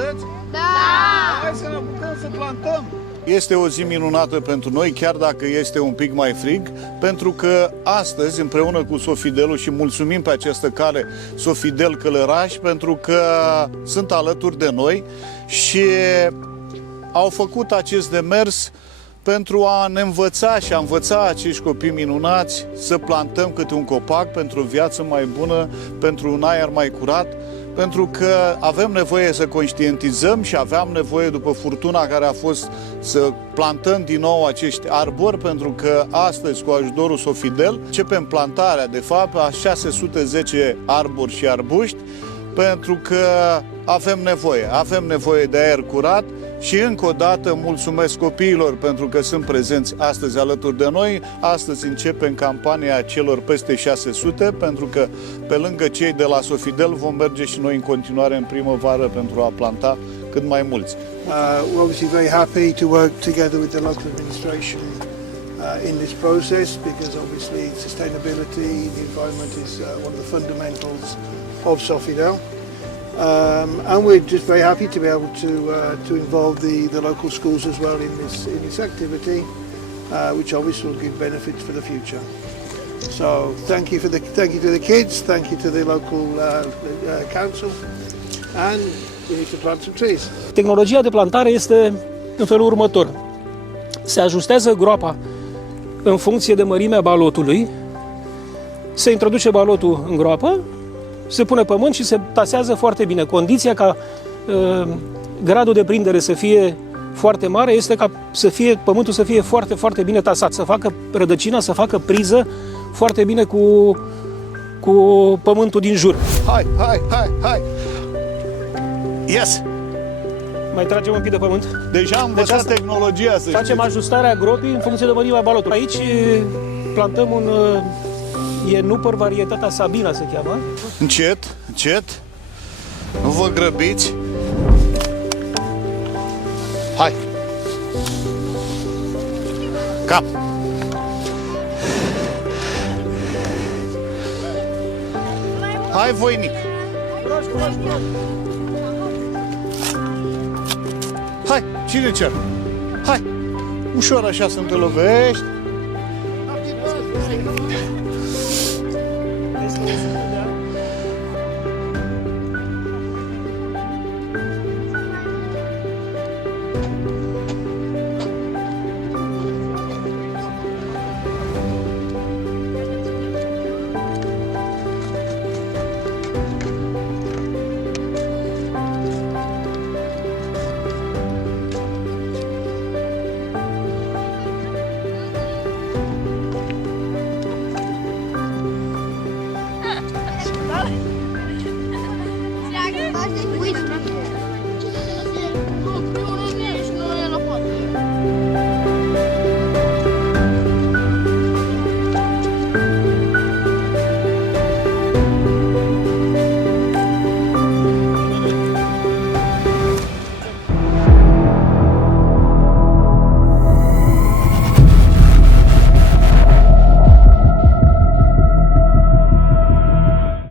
Hotărâți? Da! Hai să ne apucăm să plantăm! Este o zi minunată pentru noi, chiar dacă este un pic mai frig, pentru că astăzi, împreună cu Sofidelu, și mulțumim pe această cale Sofidel Călăraș, pentru că sunt alături de noi și au făcut acest demers pentru a ne învăța și a învăța acești copii minunați să plantăm câte un copac pentru o viață mai bună, pentru un aer mai curat, pentru că avem nevoie să conștientizăm și aveam nevoie, după furtuna care a fost, să plantăm din nou acești arbori, pentru că astăzi, cu ajutorul Sofidel, începem plantarea, de fapt, a 610 arbori și arbuști, pentru că avem nevoie de aer curat. Și încă o dată mulțumesc copiilor pentru că sunt prezenți astăzi alături de noi. Astăzi începem campania celor peste 600, pentru că pe lângă cei de la Sofidel vom merge și noi în continuare în primăvară pentru a planta cât mai mulți. We're obviously very happy to work together with the local administration in this process, because obviously sustainability, the environment is one of the fundamentals of Sofidel. And we're just very happy to be able to involve the local schools as well in this activity, which obviously will give benefits for the future. So thank you to the kids, thank you to the local council, and we need to plant some trees. Tehnologia de plantare este în felul următor: se ajustează groapa în funcție de mărimea balotului, se introduce balotul în groapă, se pune pământ și se tasează foarte bine. Condiția ca gradul de prindere să fie foarte mare este ca pământul să fie foarte, foarte bine tasat, să facă rădăcina, să facă priză foarte bine cu pământul din jur. Hai! Yes! Mai tragem un pic de pământ. Deja am învățat tehnologia, să facem știți. ajustarea gropii în funcție de mărimea balotului. Aici plantăm e nupăr, varietatea Sabina se cheamă. Încet, nu vă grăbiți. Hai! Cap! Hai, voinic! Hai, cine cer? Hai! Ușor așa să nu te lovești.